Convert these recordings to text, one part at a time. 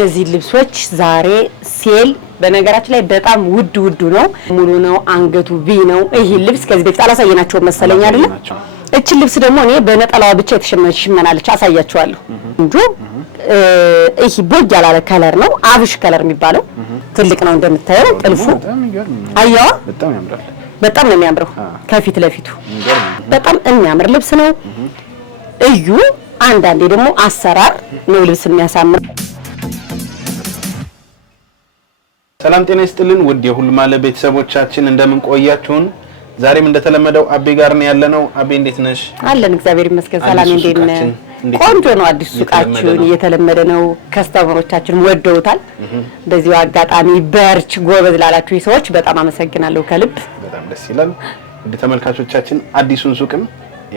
እነዚህ ልብሶች ዛሬ ሴል በነገራችን ላይ በጣም ውድ ነው ሙሉ ነው አንገቱ ቪ ነው ይሄ ልብስ ከዚህ በፊት አላሳየናቸው መሰለኝ አይደል እቺ ልብስ ደግሞ እኔ በነጠላዋ ብቻ የተሸመነች አሳያቸዋለሁ እንጆ ይሄ ቦግ ያላለ ከለር ነው አብሽ ከለር የሚባለው ትልቅ ነው እንደምታየው ጥልፉ አያዋ በጣም ነው የሚያምረው ከፊት ለፊቱ በጣም የሚያምር ልብስ ነው እዩ አንዳንዴ ደግሞ አሰራር ነው ልብስ የሚያሳምር ሰላም ጤና ይስጥልን ውድ የሁሉ ማለት ቤተሰቦቻችን እንደምን ቆያችሁን ዛሬም እንደተለመደው አቤ ጋር ነው ያለነው አቤ እንዴት ነሽ አለን እግዚአብሔር ይመስገን ሰላም እንዴት ቆንጆ ነው አዲስ ሱቃችን እየተለመደ ነው ከስተመሮቻችን ወደውታል በዚሁ አጋጣሚ በርች ጎበዝ ላላችሁ ሰዎች በጣም አመሰግናለሁ ከልብ በጣም ደስ ይላል ውድ ተመልካቾቻችን አዲሱን ሱቅም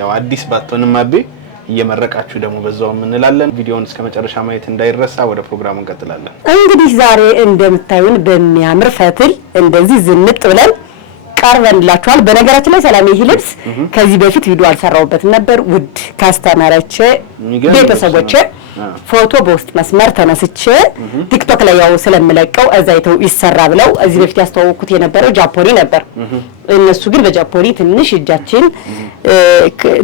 ያው አዲስ ባትሆንም አቤ እየመረቃችሁ ደግሞ በዛው እንላለን ቪዲዮውን እስከመጨረሻ ማየት እንዳይረሳ ወደ ፕሮግራሙ እንቀጥላለን እንግዲህ ዛሬ እንደምታዩን በሚያምር ፈትል እንደዚህ ዝንጥ ብለን ቀርበንላችኋል በነገራችን ላይ ሰላም ይሄ ልብስ ከዚህ በፊት ቪዲዮ አልሰራውበት ነበር ውድ ካስተመረች ቤተሰቦች ፎቶ በውስጥ መስመር ተነስቼ ቲክቶክ ላይ ያው ስለምለቀው እዛይተው ይሰራ ብለው እዚህ በፊት ያስተዋወቁት የነበረው ጃፖኒ ነበር እነሱ ግን በጃፖኒ ትንሽ እጃችን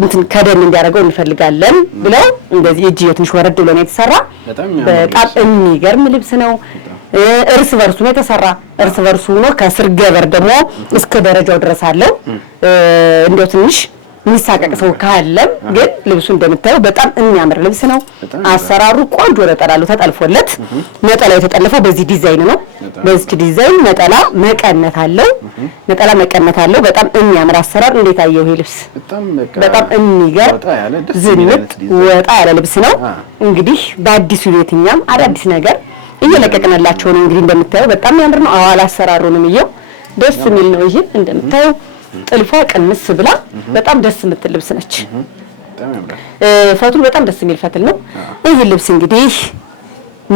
እንትን ከደም እንዲያደርገው እንፈልጋለን ብለው እንደዚህ እጅ የትንሽ ወረድ ብሎ ነው የተሰራ በጣም የሚገርም ልብስ ነው እርስ በርሱ ነው የተሰራ እርስ በርሱ ነው ከስር ገበር ደግሞ እስከ ደረጃው ድረስ አለው እንደው ትንሽ ሚሳቀቅ ሰው ካለም ግን ልብሱ እንደምታየው በጣም የሚያምር ልብስ ነው አሰራሩ ቆንጆ ነጠላው ተጠልፎለት ነጠላው የተጠለፈው በዚህ ዲዛይን ነው በዚህ ዲዛይን ነጠላ መቀነት አለው በጣም የሚያምር አሰራር እንዴት አየው ይሄ ልብስ በጣም የሚገርም ዝንጥ ወጣ ያለ ልብስ ነው እንግዲህ በአዲሱ ቤትኛም አዳዲስ ነገር እየለቀቀናላችሁ ነው እንግዲህ እንደምታየው በጣም የሚያምር ነው አዋላ አሰራሩንም ይየው ደስ የሚል ነው ይሄ እንደምታየው ጥልፏ ቀንስ ብላ በጣም ደስ የምትል ልብስ ነች ፈትሉ በጣም ደስ የሚል ፈትል ነው ይሄ ልብስ እንግዲህ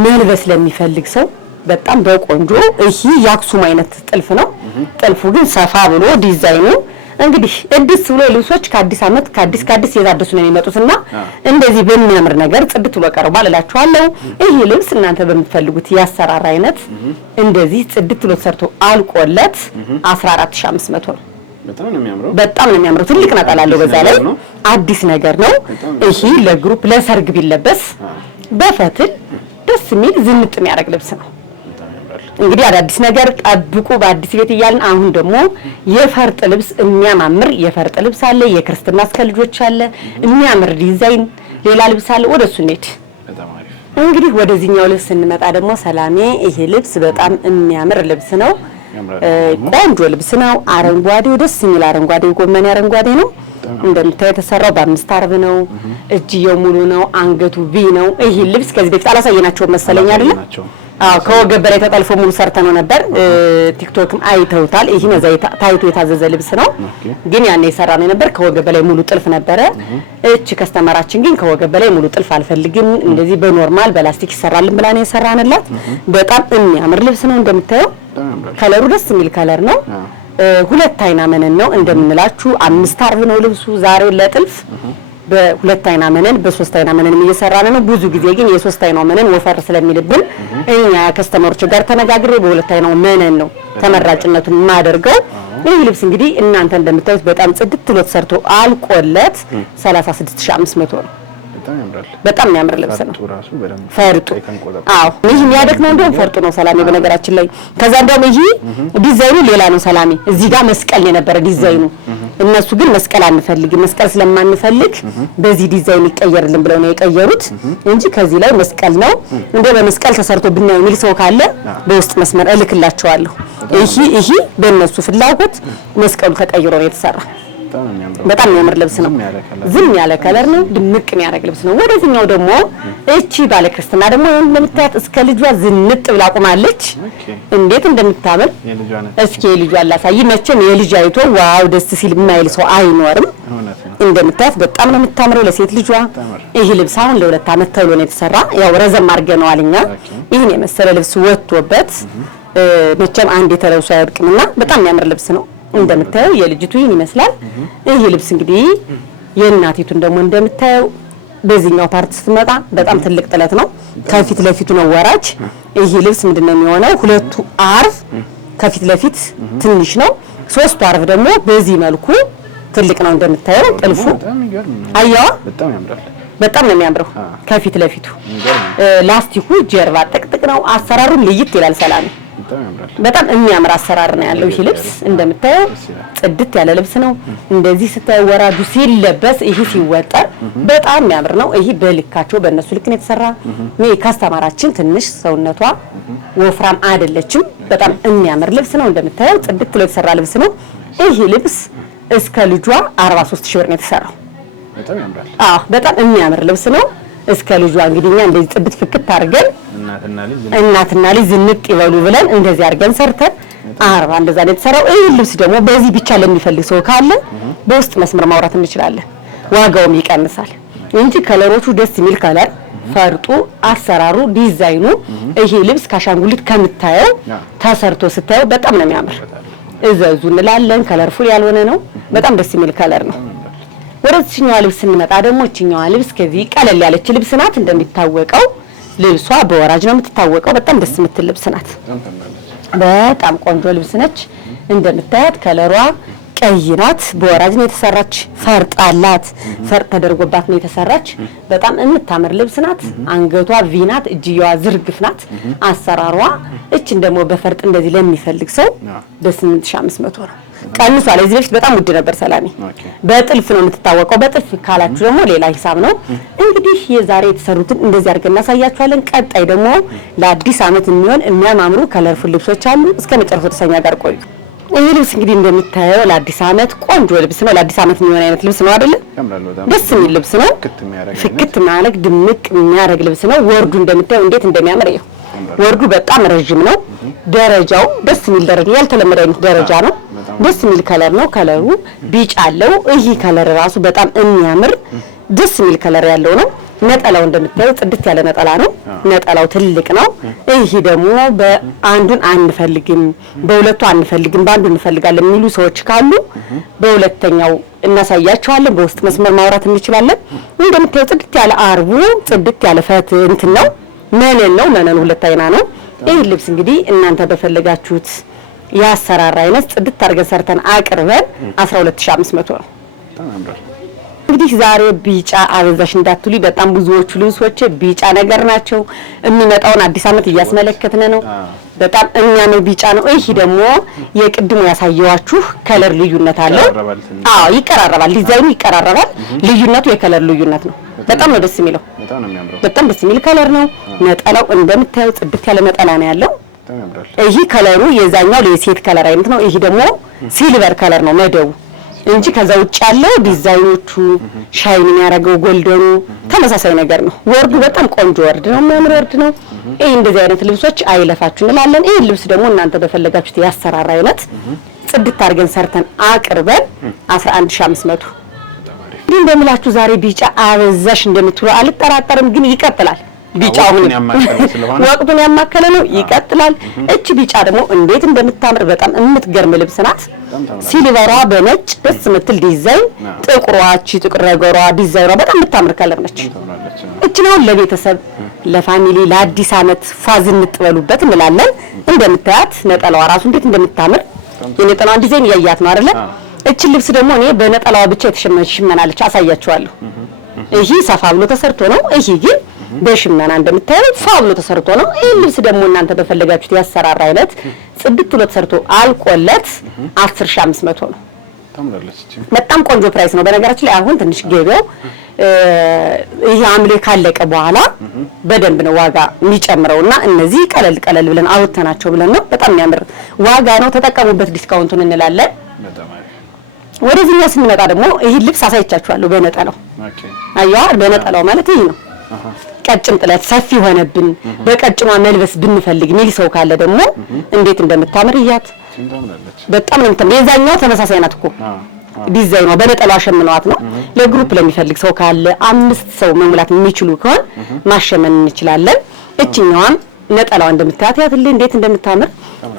መልበስ ለሚፈልግ ሰው በጣም በቆንጆ ይሄ ያክሱም አይነት ጥልፍ ነው ጥልፉ ግን ሰፋ ብሎ ዲዛይኑ እንግዲህ እድስ ብሎ ልብሶች ከአዲስ አመት ከአዲስ የዛደሱ ነው የሚመጡትና እንደዚህ በሚያምር ነገር ጽድት ብሎ ቀርቧል እላችኋለሁ ይሄ ልብስ እናንተ በምትፈልጉት ያሰራር አይነት እንደዚህ ጽድት ብሎ ተሰርቶ አልቆለት 14500 ነው በጣም ነው የሚያምረው ትልቅ ነጠላ አለው በዛ ላይ አዲስ ነገር ነው ይሄ ለግሩፕ ለሰርግ ቢለበስ በፈትል ደስ የሚል ዝንጥ የሚያደርግ ልብስ ነው እንግዲህ አዳዲስ ነገር ጠብቁ በአዲስ ቤት ይያልን አሁን ደግሞ የፈርጥ ልብስ የሚያማምር የፈርጥ ልብስ አለ የክርስትና እስከ ልጆች አለ የሚያምር ዲዛይን ሌላ ልብስ አለ ወደሱ እንሂድ እንግዲህ ወደዚህኛው ልብስ እንመጣ ደግሞ ሰላሜ ይሄ ልብስ በጣም የሚያምር ልብስ ነው ቆንጆ ልብስ ነው አረንጓዴው ደስ የሚል አረንጓዴ ጎመን አረንጓዴ ነው እንደምታየው የተሰራው በአምስት አርብ ነው እጅየው ሙሉ ነው አንገቱ ቪ ነው ይሄ ልብስ ከዚህ በፊት አላሳየናቸው መሰለኝ አይደል ከወገብ በላይ ተጠልፎ ሙሉ ሰርተነው ነበር ቲክቶክም አይተውታል ይሄ ነው ታይቶ የታዘዘ ልብስ ነው ግን ያኔ የሰራነው ነበር ከወገብ በላይ ሙሉ ጥልፍ ነበረ እቺ ከስተመራችን ግን ከወገብ በላይ ሙሉ ጥልፍ አልፈልግም እንደዚህ በኖርማል በላስቲክ ይሰራልን ብላ ነው የሰራንላት በጣም የሚያምር ልብስ ነው እንደምታየው ከለሩ ደስ የሚል ከለር ነው ሁለት አይና መነን ነው እንደምንላችሁ አምስት አርብ ነው ልብሱ ዛሬ ለጥልፍ በሁለት አይና መነን በሶስት አይና መነን እየሰራን ነው ብዙ ጊዜ ግን የሶስት አይናው መነን ወፈር ስለሚልብን እኛ ከስተመሮች ጋር ተነጋግሬ በሁለት አይናው መነን ነው ተመራጭነቱን ማደርገው ይሄ ልብስ እንግዲህ እናንተ እንደምታዩት በጣም ጽድት ብሎ ተሰርቶ አልቆለት 36500 ነው በጣም የሚያምር ልብስ ነው ፈርጡ አዎ ይሄ የሚያደክመው እንደው ፈርጡ ነው ሰላሜ በነገራችን ላይ ከዛ እንደውም ይሄ ዲዛይኑ ሌላ ነው ሰላሜ እዚህ ጋር መስቀል የነበረ ዲዛይኑ እነሱ ግን መስቀል አንፈልግም መስቀል ስለማንፈልግ በዚህ ዲዛይን ይቀየርልን ብለው ነው የቀየሩት እንጂ ከዚህ ላይ መስቀል ነው እንደ በመስቀል ተሰርቶ ብናየው የሚል ሰው ካለ በውስጥ መስመር እልክላቸዋለሁ ይሄ በእነሱ ፍላጎት መስቀሉ ተቀይሮ ነው የተሰራ በጣም የሚያምር ልብስ ነው ዝም ያለ ከለር ነው ድምቅ የሚያደርግ ልብስ ነው ወደዚህኛው ደግሞ እቺ ባለ ክርስትና ደግሞ እንደምታያት እስከ ልጇ ዝንጥ ብላ ቆማለች እንዴት እንደምታምር እስኪ ልጇ አላሳይ መቼም የልጅ አይቶ ዋው ደስ ሲል የማይል ሰው አይኖርም እንደምታያት በጣም ነው የምታምረው ለሴት ልጇ ይሄ ልብስ አሁን ለሁለት አመት ተብሎ ነው የተሰራ ያው ረዘም አድርገነው አለኛ ይሄን የመሰለ ልብስ ወጥቶበት መቼም አንድ የተለውሶ አይወድቅምና በጣም የሚያምር ልብስ ነው እንደምታየው የልጅቱ ይሄን ይመስላል ይሄ ልብስ እንግዲህ የእናቲቱን ደግሞ እንደምታየው በዚህኛው ፓርት ስትመጣ በጣም ትልቅ ጥለት ነው። ከፊት ለፊቱ ነው ወራጅ። ይሄ ልብስ ምንድነው የሚሆነው? ሁለቱ አርብ ከፊት ለፊት ትንሽ ነው። ሶስቱ አርብ ደግሞ በዚህ መልኩ ትልቅ ነው እንደምታየው። ጥልፉ አያዋ በጣም ነው የሚያምረው። ከፊት ለፊቱ ላስቲኩ ጀርባ ጥቅጥቅ ነው። አሰራሩም ለየት ይላል። ሰላም በጣም የሚያምር አሰራር ነው ያለው። ይሄ ልብስ እንደምታየው ጽድት ያለ ልብስ ነው። እንደዚህ ስታየው ወራጁ ሲለበስ ይሄ ሲወጠር በጣም የሚያምር ነው። ይሄ በልካቸው በእነሱ ልክ ነው የተሰራ። ካስተማራችን ትንሽ ሰውነቷ ወፍራም አይደለችም። በጣም የሚያምር ልብስ ነው። እንደምታየው ጽድት ብሎ የተሰራ ልብስ ነው። ይሄ ልብስ እስከ ልጇ 43 ሺህ ብር ነው የተሰራው። በጣም የሚያምር ልብስ ነው። እስከ ልጇ እንግዲህ እኛ እንደዚህ ጽድት ፍክት አድርገን እናትና ልጅ ዝንጥ ይበሉ ብለን እንደዚህ አድርገን ሰርተን 40 እንደዛ ነው የተሰራው። ይሄ ልብስ ደግሞ በዚህ ብቻ ለሚፈልግ ሰው ካለ በውስጥ መስመር ማውራት እንችላለን። ዋጋውም ይቀንሳል እንጂ ከለሮቹ ደስ የሚል ከለር፣ ፈርጡ፣ አሰራሩ፣ ዲዛይኑ ይሄ ልብስ ካሻንጉሊት ከምታየው ተሰርቶ ስታየው በጣም ነው የሚያምር። እዘዙ እንላለን። ከለርፉል ያልሆነ ነው። በጣም ደስ የሚል ከለር ነው። ወደዚህኛው ልብስ ስንመጣ ደግሞ እቺኛዋ ልብስ ከዚህ ቀለል ያለች ልብስ ናት። እንደሚታወቀው ልብሷ በወራጅ ነው የምትታወቀው። በጣም ደስ የምትል ልብስ ናት። በጣም ቆንጆ ልብስ ነች። እንደምታያት ከለሯ ቀይ ናት። በወራጅ ነው የተሰራች። ፈርጥ አላት። ፈርጥ ተደርጎባት ነው የተሰራች። በጣም የምታምር ልብስ ናት። አንገቷ ቪ ናት። እጅየዋ ዝርግፍ ናት። አሰራሯ እቺን ደግሞ በፈርጥ እንደዚህ ለሚፈልግ ሰው በ8500 ነው ቀንሷል። እዚህ በፊት በጣም ውድ ነበር ሰላሚ። በጥልፍ ነው የምትታወቀው። በጥልፍ ካላችሁ ደግሞ ሌላ ሂሳብ ነው። እንግዲህ የዛሬ የተሰሩትን እንደዚህ አድርገን እናሳያችኋለን። ቀጣይ ደግሞ ለአዲስ ዓመት የሚሆን የሚያማምሩ ከለርፉል ልብሶች አሉ። እስከ መጨረሻው ተሰኛ ጋር ቆዩ። ይህ ልብስ እንግዲህ እንደምታየው ለአዲስ ዓመት ቆንጆ ልብስ ነው። ለአዲስ ዓመት የሚሆን አይነት ልብስ ነው አይደል? ደስ የሚል ልብስ ነው። ፍክት የሚያደርግ ድምቅ የሚያደርግ ልብስ ነው። ወርዱ እንደምታየው እንዴት እንደሚያምር ይኸው። ወርዱ በጣም ረጅም ነው። ደረጃው ደስ የሚል ደረጃ፣ ያልተለመደ አይነት ደረጃ ነው። ደስ የሚል ከለር ነው። ከለሩ ቢጫ አለው። ይሄ ከለር ራሱ በጣም የሚያምር ደስ የሚል ከለር ያለው ነው። ነጠላው እንደምታየው ጽድት ያለ ነጠላ ነው። ነጠላው ትልቅ ነው። ይሄ ደግሞ በአንዱን አንፈልግም፣ በሁለቱ አንፈልግም፣ በአንዱ እንፈልጋለን የሚሉ ሰዎች ካሉ በሁለተኛው እናሳያቸዋለን። በውስጥ መስመር ማውራት እንችላለን። እንደምታየው ጽድት ያለ አርቡ ጽድት ያለ ፈት እንትን ነው። መነን ነው። መነን ሁለት አይና ነው። ይሄ ልብስ እንግዲህ እናንተ በፈለጋችሁት ያሰራራ አይነት ጽድት አድርገን ሰርተን አቅርበን 12500 ነው። እንግዲህ ዛሬ ቢጫ አበዛሽ እንዳትሉ፣ በጣም ብዙዎቹ ልብሶች ቢጫ ነገር ናቸው። የሚመጣውን አዲስ ዓመት እያስመለከትን ነው። በጣም የሚያምር ቢጫ ነው። ይሄ ደግሞ የቅድሙ ያሳየዋችሁ ከለር ልዩነት አለው። ይቀራረባል። ዲዛይኑ ይቀራረባል። ልዩነቱ የከለር ልዩነት ነው። በጣም ነው ደስ የሚለው። በጣም ደስ የሚል ከለር ነው። ነጠላው እንደምታየው ጽድት ያለ ነጠላ ነው ያለው። ይሄ ከለሩ የዛኛው ለሴት ከለር አይነት ነው። ይሄ ደግሞ ሲልቨር ከለር ነው መደቡ እንጂ ከዛ ውጭ ያለው ዲዛይኖቹ ሻይን የሚያደርገው ጎልደኑ ተመሳሳይ ነገር ነው። ወርዱ በጣም ቆንጆ ወርድ ነው። የሚያምር ወርድ ነው። ይሄ እንደዚህ አይነት ልብሶች አይለፋችሁ እንላለን። ይሄ ልብስ ደግሞ እናንተ በፈለጋችሁት ያሰራራ አይነት ጽድት አድርገን ሰርተን አቅርበን 11500 ግን እንደምላችሁ ዛሬ ቢጫ አበዛሽ እንደምትሉ አልጠራጠርም። ግን ይቀጥላል። ቢጫው ወቅቱን ያማከለ ነው። ይቀጥላል። እቺ ቢጫ ደግሞ እንዴት እንደምታምር በጣም የምትገርም ልብስ ናት። ሲልቨሯ በነጭ ደስ የምትል ዲዛይን፣ ጥቁሯ ጥቁር ነገሯ ዲዛይኗ በጣም የምታምር ከለር ነች። እቺ ነው ለቤተሰብ ለፋሚሊ ለአዲስ ዓመት ፋዝን እንጥበሉበት እንላለን። እንደምታያት ነጠላዋ ራሱ እንዴት እንደምታምር የነጠላዋን ዲዛይን ያያት ነው አይደለ? እቺ ልብስ ደግሞ እኔ በነጠላዋ ብቻ የተሸመናለች አሳያችኋለሁ። ይሄ ሰፋ ብሎ ተሰርቶ ነው። ይሄ ግን በሽመና እንደምታየው ሰፋ ብሎ ተሰርቶ ነው። ይሄ ልብስ ደግሞ እናንተ በፈለጋችሁት ያሰራራ አይነት ጽድት ብሎ ተሰርቶ አልቆለት 10500 ነው። በጣም ቆንጆ ፕራይስ ነው። በነገራችን ላይ አሁን ትንሽ ገበያው ይሄ አምሌ ካለቀ በኋላ በደንብ ነው ዋጋ የሚጨምረውና እነዚህ ቀለል ቀለል ብለን አውጥተናቸው ብለን ነው። በጣም የሚያምር ዋጋ ነው። ተጠቀሙበት ዲስካውንቱን እንላለን። ወደዚህኛ ስንመጣ ደግሞ ይሄ ልብስ አሳይቻችኋለሁ በነጠላው። አያው በነጠላው ማለት ይሄ ነው። ቀጭን ጥለት ሰፊ ሆነብን በቀጭኗ መልበስ ብንፈልግ ሚል ሰው ካለ ደግሞ እንዴት እንደምታምር ይያት። በጣም ነው የምታምር። የዛኛው ተመሳሳይ ናት እኮ ዲዛይኗ በነጠላው አሸምነዋት ነው። ለግሩፕ ለሚፈልግ ሰው ካለ 5 ሰው መሙላት የሚችሉ ከሆነ ማሸመን እንችላለን። እቺኛዋን ነጠላው እንደምታያት ያትልኝ እንዴት እንደምታምር።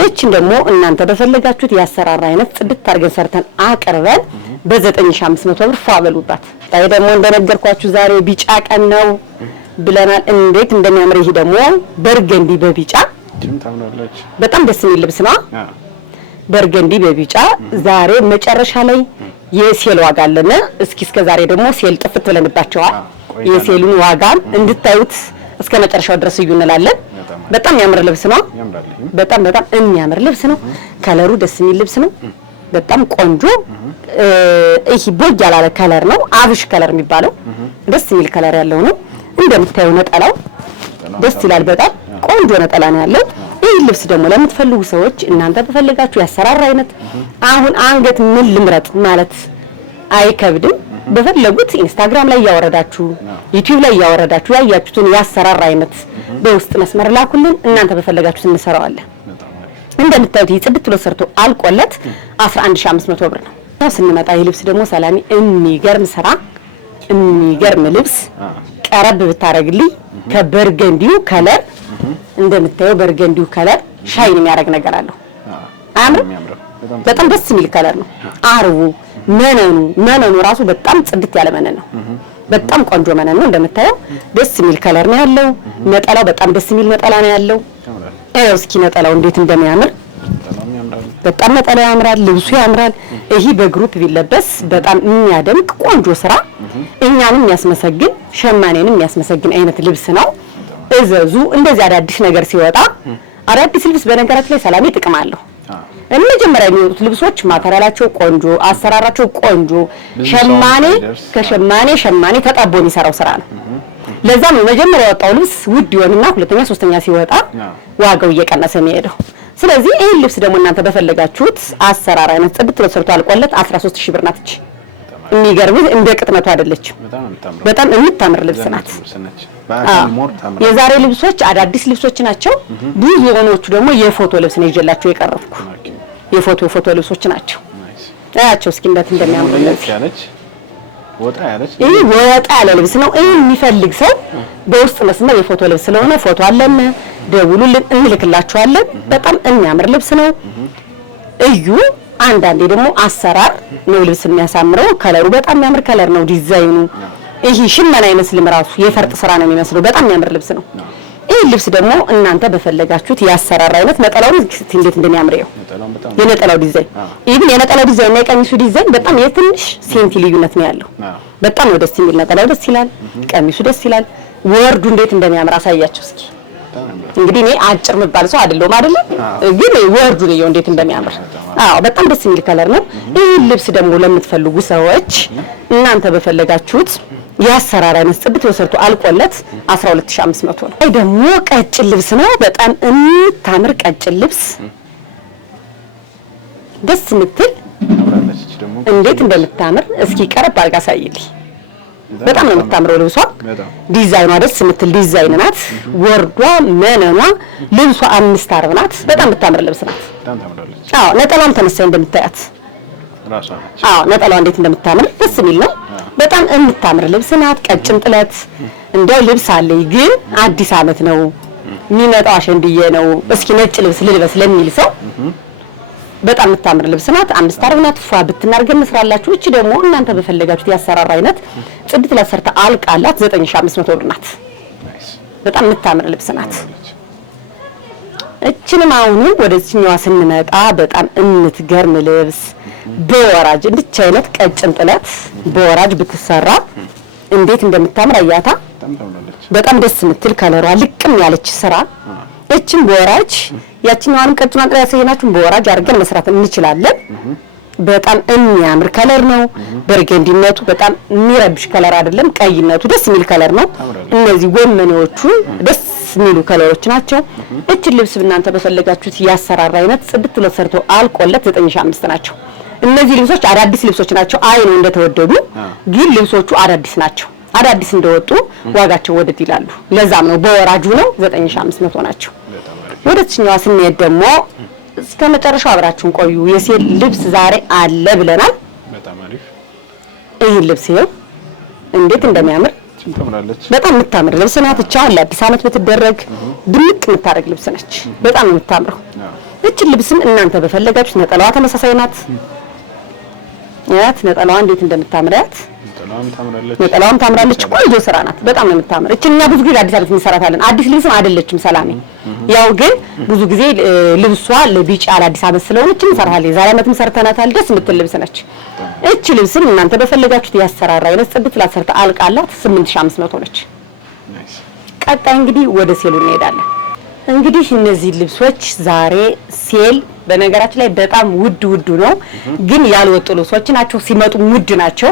እቺን ደግሞ እናንተ በፈለጋችሁት ያሰራራ አይነት ጽድት አድርገን ሰርተን አቅርበን በ9500 ብር ፏበሉባት። ላይ ደግሞ እንደነገርኳችሁ ዛሬ ቢጫ ቀን ነው ብለናል። እንዴት እንደሚያምር ይሄ ደግሞ በርገንዲ በቢጫ በጣም ደስ የሚል ልብስ ነው። በርገንዲ በቢጫ ዛሬ መጨረሻ ላይ የሴል ዋጋ አለና እስከ ዛሬ ደግሞ ሴል ጥፍት ብለንባቸዋል። የሴሉን ዋጋ እንድታዩት እስከ መጨረሻው ድረስ እዩ እንላለን። በጣም የሚያምር ልብስ ነው። በጣም የሚያምር ልብስ ነው። ከለሩ ደስ የሚል ልብስ ነው። በጣም ቆንጆ ይሄ ቦጅ ያላለ ከለር ነው። አብሽ ከለር የሚባለው ደስ የሚል ከለር ያለው ነው። እንደምታዩ ነጠላው ደስ ይላል። በጣም ቆንጆ ነጠላ ነው ያለው። ይህ ልብስ ደግሞ ለምትፈልጉ ሰዎች እናንተ በፈልጋችሁ ያሰራር አይነት አሁን አንገት ምን ልምረጥ ማለት አይከብድም። በፈለጉት ኢንስታግራም ላይ ያወረዳችሁ ዩቲዩብ ላይ ያወረዳችሁ ያያችሁትን ያሰራር አይነት በውስጥ መስመር ላኩልን። እናንተ በፈለጋችሁት እንሰራዋለን። እንደምታዩት ጽድት ብሎ ሰርቶ አልቆለት 11500 ብር ነው። ስንመጣ ይህ ልብስ ደግሞ ሰላሚ የሚገርም ስራ የሚገርም ልብስ ቀረብ ብታረግልኝ ከበርገንዲው ከለር እንደምታየው በርገንዲው ከለር ሻይን የሚያደርግ ነገር አለው። አያምርም? በጣም ደስ የሚል ከለር ነው። አርቡ መነኑ ራሱ በጣም ጽድት ያለ መነን ነው። በጣም ቆንጆ መነን ነው። እንደምታየው ደስ የሚል ከለር ነው ያለው። ነጠላው በጣም ደስ የሚል ነጠላ ነው ያለው። እስኪ ነጠላው እንዴት እንደሚያምር በጣም ነጠላው ያምራል። ልብሱ ያምራል። ይሄ በግሩፕ ቢለበስ በጣም የሚያደምቅ ቆንጆ ስራ እኛንም የሚያስመሰግን ሸማኔንም የሚያስመሰግን አይነት ልብስ ነው። እዘዙ። እንደዚህ አዳዲስ ነገር ሲወጣ አዳዲስ ልብስ በነገራችን ላይ ሰላሜ ጥቅም አለው። መጀመሪያ የሚወጡት ልብሶች ማተሪያላቸው ቆንጆ፣ አሰራራቸው ቆንጆ፣ ሸማኔ ተጣቦ የሚሰራው ስራ ነው። ለዛም ነው መጀመሪያ ያወጣው ልብስ ውድ ይሆንና ሁለተኛ ሶስተኛ ሲወጣ ዋጋው እየቀነሰ የሚሄደው። ስለዚህ ይሄን ልብስ ደግሞ እናንተ በፈለጋችሁት አሰራር አይነት ጽድት ብሎ ሰርቶ አልቆለት 13000 ብር ናት። የሚገርምህ እንደ ቅጥነቱ አይደለችም። በጣም የምታምር ልብስ ናት። የዛሬ ልብሶች አዳዲስ ልብሶች ናቸው። ብዙ የሆነዎቹ ደግሞ የፎቶ ልብስ ነው ይዤላችሁ የቀረብኩ። የፎቶ ልብሶች ናቸው። አያቸው እስኪ እንዴት እንደሚያምሩ ወጣ ያለ ልብስ ነው። ይሄን የሚፈልግ ሰው በውስጥ መስመር የፎቶ ልብስ ስለሆነ ፎቶ አለን፣ ደውሉልን፣ እንልክላችኋለን። በጣም የሚያምር ልብስ ነው። እዩ። አንዳንዴ ደግሞ አሰራር ነው ልብስ የሚያሳምረው። ከለሩ በጣም የሚያምር ከለር ነው። ዲዛይኑ ይሄ ሽመና አይመስልም፣ ራሱ የፈርጥ ስራ ነው የሚመስለው። በጣም የሚያምር ልብስ ነው። ይሄ ልብስ ደግሞ እናንተ በፈለጋችሁት ያሰራር አይነት ነጠላውን እንዴት እንደሚያምር ነው። የነጠላው ዲዛይን ይሄን የነጠላው ዲዛይን እና የቀሚሱ ዲዛይን በጣም የትንሽ ሴንቲ ልዩነት ነው ያለው። በጣም ነው ደስ የሚል። ነጠላው ደስ ይላል፣ ቀሚሱ ደስ ይላል። ወርዱ እንዴት እንደሚያምር አሳያችሁ እስኪ። እንግዲህ እኔ አጭር መባል ሰው አይደለም አይደል? ግን ወርዱ ነው እንዴት እንደሚያምር። በጣም ደስ የሚል ከለር ነው። ይሄ ልብስ ደግሞ ለምትፈልጉ ሰዎች እናንተ በፈለጋችሁት ያሰራር አይነት ጽድት ወሰርቶ አልቆለት 12500 ነው። አይ ደግሞ ቀጭን ልብስ ነው። በጣም የምታምር ቀጭን ልብስ ደስ የምትል እንዴት እንደምታምር እስኪ ቀረብ አድርጋ ሳይልኝ። በጣም ነው የምታምረው ልብሷ። ዲዛይኗ ደስ የምትል ዲዛይን ናት። ወርዷ መነኗ ልብሷ 5 ናት። በጣም የምታምር ልብስ ናት። ነጠላም ተመሳሳይ እንደምታያት ነጠላዋ እንዴት እንደምታምር ደስ የሚል ነው። በጣም የምታምር ልብስ ናት። ቀጭን ጥለት እንደው ልብስ አለኝ ግን አዲስ አመት ነው የሚመጣው አሸንድዬ ነው እስኪ ነጭ ልብስ ልልበስ ለሚል ሰው በጣም የምታምር ልብስ ናት። 5 ናት። ፏ ብትናርገን መስራላችሁ። እቺ ደግሞ እናንተ በፈለጋችሁት ያሰራር አይነት ጽድት ለሰርታ አልቃላት 9500 ብር ናት። በጣም የምታምር ልብስ ናት። እቺንም አሁን ወደዚህኛዋ ስንመጣ በጣም የምትገርም ልብስ በወራጅ እንድቻ አይነት ቀጭን ጥለት በወራጅ ብትሰራ እንዴት እንደምታምር አያታ። በጣም ደስ የምትል ከለሯ ልቅም ያለች ስራ። እቺን በወራጅ ያቺኛዋንም ቀጭን ጥለት ያሰየናችሁን በወራጅ አድርገን መስራት እንችላለን። በጣም የሚያምር ከለር ነው። በርገንዲነቱ በጣም የሚረብሽ ከለር አይደለም። ቀይነቱ ደስ የሚል ከለር ነው። እነዚህ ጎመኔዎቹ ደስ የሚሉ ከለሮች ናቸው። እቺን ልብስ እናንተ በፈለጋችሁት ያሰራር አይነት ጽድት ብሎ ሰርቶ አልቆለት 9500 ናቸው። እነዚህ ልብሶች አዳዲስ ልብሶች ናቸው። አይ ነው እንደተወደዱ ግን ልብሶቹ አዳዲስ ናቸው። አዳዲስ እንደወጡ ዋጋቸው ወደድ ይላሉ። ለዛም ነው በወራጁ ነው 9500 ናቸው። ወደዚህኛው ስንሄድ ደግሞ እስከ መጨረሻው አብራችሁን ቆዩ። የሴት ልብስ ዛሬ አለ ብለናል። በጣም አሪፍ። ይሄ ልብስ ይኸው እንዴት እንደሚያምር በጣም የምታምር ልብስ ናት። እቻው ለአዲስ አመት ብትደረግ ድምቅ የምታረግ ልብስ ነች። በጣም የምታምረው እቺ ልብስም እናንተ በፈለጋችሁት ነጠላዋ ተመሳሳይ ናት። ያት ነጠላዋ እንዴት እንደምታምራት ነጠላዋም ታምራለች። ቆንጆ ስራ ናት። በጣም ነው የምታምር። እኛ ብዙ ጊዜ አዲስ አመት እንሰራታለን። አዲስ ልብስም አይደለችም ሰላሜ። ያው ግን ብዙ ጊዜ ልብሷ ለቢጫ ለአዲስ አመት ስለሆነች እንሰራታለን። ዛሬ አመትም ሰርተናታል። ደስ የምትል ልብስ ነች። እቺ ልብስም እናንተ በፈለጋችሁት ያሰራራ አይነት ጽድት ላሰርታ አልቃላት 8500 ነች። ቀጣይ እንግዲህ ወደ ሴሉ እንሄዳለን። እንግዲህ እነዚህ ልብሶች ዛሬ ሴል በነገራችን ላይ በጣም ውድ ነው፣ ግን ያልወጡ ልብሶች ናቸው። ሲመጡ ውድ ናቸው።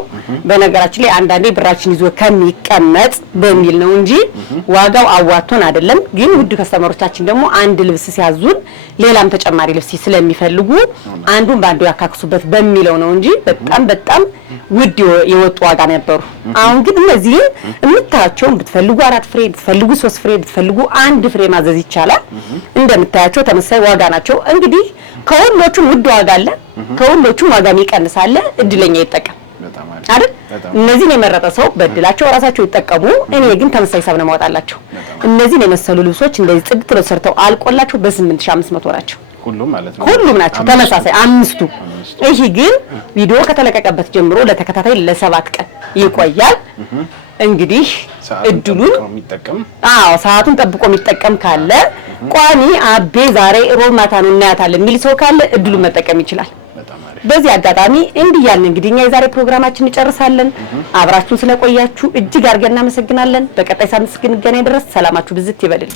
በነገራችን ላይ አንዳንዴ ብራችን ይዞ ከሚቀመጥ በሚል ነው እንጂ ዋጋው አዋቶን አይደለም። ግን ውድ ከስተመሮቻችን ደግሞ አንድ ልብስ ሲያዙን ሌላም ተጨማሪ ልብስ ስለሚፈልጉ አንዱን ባንዱ ያካክሱበት በሚለው ነው እንጂ በጣም ውድ የወጡ ዋጋ ነበሩ። አሁን ግን እነዚህ የምታያቸው ብትፈልጉ 4 ፍሬ ብትፈልጉ 3 ፍሬ ብትፈልጉ 1 ፍሬ ማዘዝ ይቻላል። እንደምታያቸው ተመሳሳይ ዋጋ ናቸው። እንግዲህ ከሁሎቹም ውድ ዋጋ አለ፣ ከሁሎቹም ዋጋ የሚቀንስ አለ። እድለኛ ይጠቀም አይደል? እነዚህን የመረጠ ሰው በእድላቸው ራሳቸው ይጠቀሙ። እኔ ግን ተመሳሳይ ሂሳብ ነው ማወጣላቸው። እነዚህን የመሰሉ ልብሶች እንደዚህ ጽድት ብለው ሰርተው አልቆላቸው በ8500 ናቸው። ሁሉም ማለት ነው። ሁሉም ናቸው ተመሳሳይ አምስቱ። ይሄ ግን ቪዲዮ ከተለቀቀበት ጀምሮ ለተከታታይ ለ7 ቀን ይቆያል። እንግዲህ እድሉን ሰዓቱን ጠብቆ የሚጠቀም ካለ ቋሚ አቤ ዛሬ ሮብ ማታ ነው እናያታለን የሚል ሰው ካለ እድሉን መጠቀም ይችላል። በዚህ አጋጣሚ እንዲህ ያልን እንግዲህ እኛ የዛሬ ፕሮግራማችን እንጨርሳለን። አብራችሁን ስለቆያችሁ እጅግ አድርገን እናመሰግናለን። በቀጣይ ሳምንት እስክንገናኝ ድረስ ሰላማችሁ ብዝት ይበልልኝ።